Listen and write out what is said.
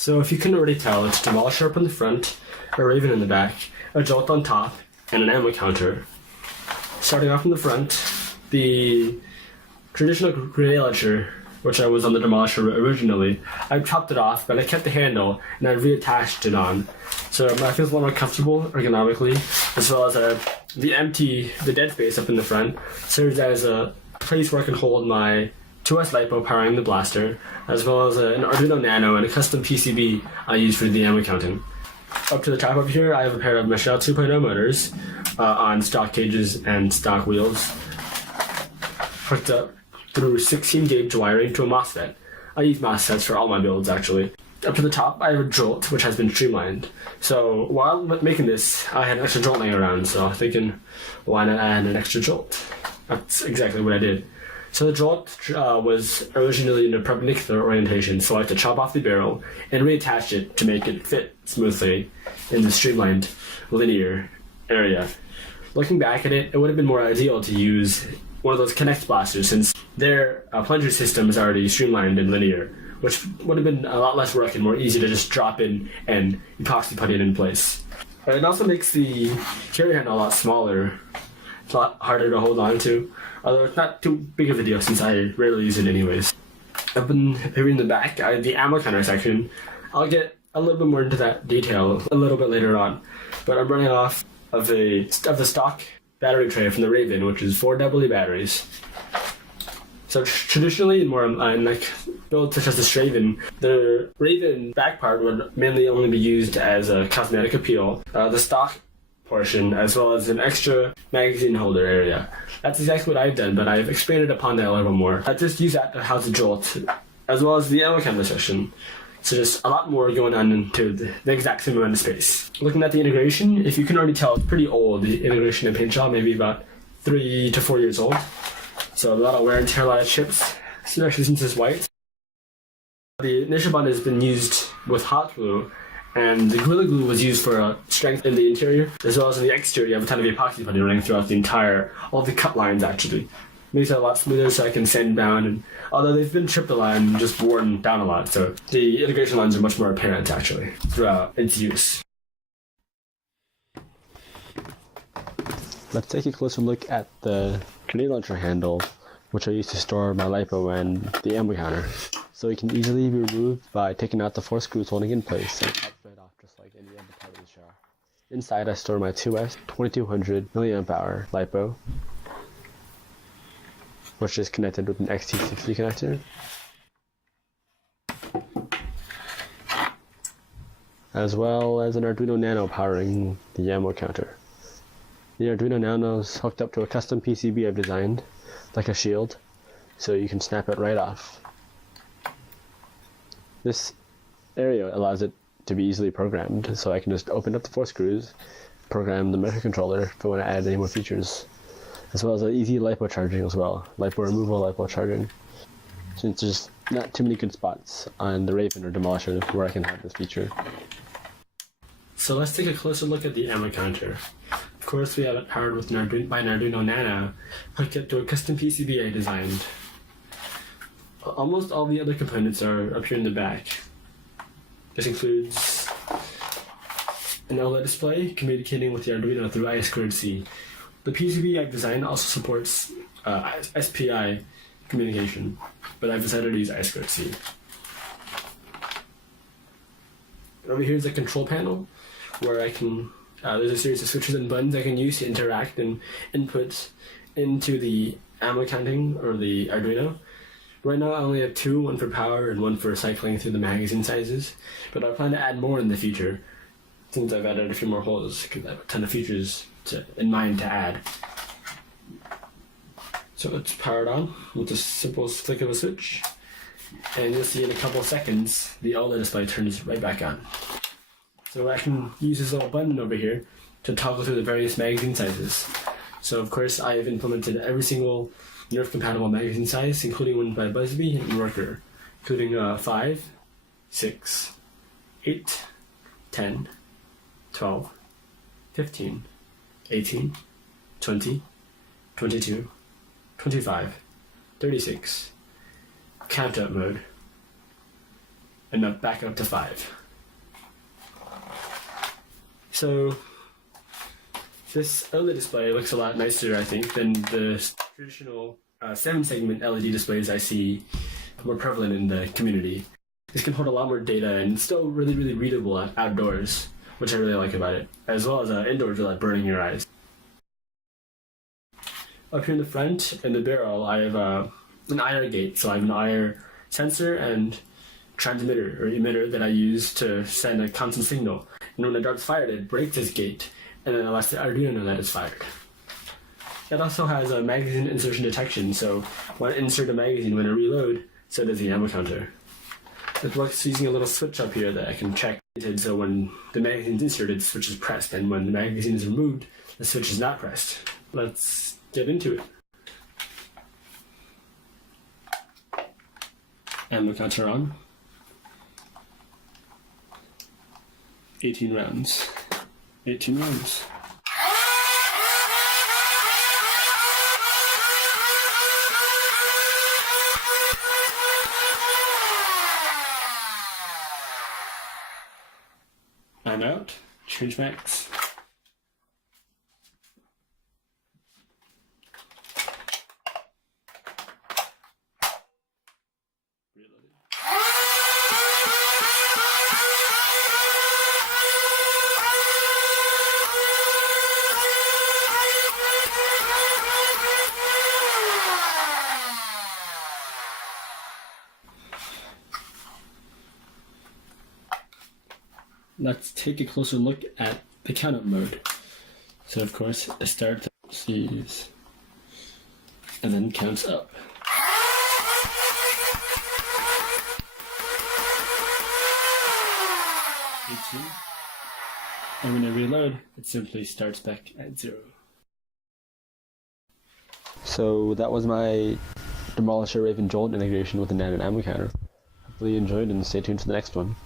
So if you couldn't already tell, it's a Demolisher up in the front, a Rayven in the back, a Jolt on top, and an ammo counter. Starting off in the front, the traditional grenade launcher, which I was on the Demolisher originally, I chopped it off, but I kept the handle and I reattached it on. So I feel a lot more comfortable ergonomically, as well as the dead space up in the front serves as a place where I can hold my 2S LiPo powering the blaster, as well as an Arduino Nano and a custom PCB I use for the ammo counting. Up to the top up here, I have a pair of Michelle 2.0 motors on stock cages and stock wheels, hooked up through 16 gauge wiring to a MOSFET. I use MOSFETs for all my builds actually. Up to the top, I have a Jolt, which has been streamlined. So while making this, I had an extra Jolt laying around, so I'm thinking, why not add an extra Jolt? That's exactly what I did. So the Jolt was originally in a perpendicular orientation, so I had to chop off the barrel and reattach it to make it fit smoothly in the streamlined linear area. Looking back at it, it would have been more ideal to use one of those Connect blasters, since their plunger system is already streamlined and linear, which would have been a lot less work and more easy to just drop in and epoxy put it in place. It also makes the carry handle a lot smaller. It's a lot harder to hold on to, although it's not too big of a deal since I rarely use it anyways. Up in the back, the ammo counter section, I'll get a little bit more into that detail a little bit later on, but I'm running off of the stock battery tray from the Rayven, which is 4 AA batteries. So traditionally, more in like builds such as this Rayven, the Rayven back part would mainly only be used as a cosmetic appeal. The stock portion, as well as an extra magazine holder area. That's exactly what I've done, but I've expanded upon that a little more. I just use that to house the Jolt, as well as the ammo counter section. So just a lot more going on into the exact same amount of space. Looking at the integration, if you can already tell, it's pretty old. The integration in paint job, maybe about 3 to 4 years old. So a lot of wear and tear, a lot of chips, especially since it's white. The initial bond has been used with hot glue, and the Gorilla Glue was used for strength in the interior, as well as in the exterior. You have a ton of epoxy putty running throughout all the cut lines actually. Makes it a lot smoother so I can sand down, and although they've been chipped a lot and just worn down a lot, so the integration lines are much more apparent actually throughout its use. Let's take a closer look at the grenade launcher handle, which I use to store my LiPo and the ammo counter. So it can easily be removed by taking out the 4 screws holding in place and pops right off just like any other part of the shell. Inside I store my 2S 2200 mAh LiPo, which is connected with an XT60 connector. As well as an Arduino Nano powering the ammo counter. The Arduino Nano is hooked up to a custom PCB I've designed, like a shield, so you can snap it right off. This area allows it to be easily programmed, so I can just open up the 4 screws, program the microcontroller if I want to add any more features, as well as an easy LiPo charging as well, LiPo removal, LiPo charging, since there's not too many good spots on the Rayven or Demolisher where I can have this feature. So let's take a closer look at the ammo counter. Of course, we have it powered with an Arduino Nano, hooked up to a custom PCB I designed. Almost all the other components are up here in the back. This includes an OLED display communicating with the Arduino through I2C. The PCB I've designed also supports SPI communication, but I've decided to use I2C. Over here is a control panel where I can, there's a series of switches and buttons I can use to interact and input into the ammo counting or the Arduino. Right now I only have 2, one for power and one for cycling through the magazine sizes, but I plan to add more in the future since I've added a few more holes because I have a ton of features in mind to add. So it's powered on with a simple flick of a switch, and you'll see in a couple of seconds the OLED display turns right back on. So I can use this little button over here to toggle through the various magazine sizes. So of course I have implemented every single NERF compatible magazine size, including one by Busby and Worker, including 5, 6, 8, 10, 12, 15, 18, 20, 22, 25, 36, count up mode, and then back up to 5. So this OLED display looks a lot nicer, I think, than the traditional 7-segment LED displays I see more prevalent in the community. This can hold a lot more data and it's still really, really readable outdoors, which I really like about it, as well as indoors without burning your eyes. Up here in the front, in the barrel, I have an IR gate, so I have an IR sensor and transmitter or emitter that I use to send a constant signal. And when the dart's fired, it breaks this gate, and then it lets the Arduino know that it's fired. It also has a magazine insertion detection, so when I insert a magazine, when I reload, so does the ammo counter. It works using a little switch up here that I can check. So when the magazine is inserted, the switch is pressed, and when the magazine is removed, the switch is not pressed. Let's get into it. Ammo counter on. 18 rounds. 18 rounds. I'm out. Change mags. Reloaded. Let's take a closer look at the count-up mode. So of course, it starts at C's and then counts up. 18. And when I reload, it simply starts back at 0. So that was my Demolisher Rayven Jolt integration with an added ammo counter. Hopefully you enjoyed and stay tuned for the next one.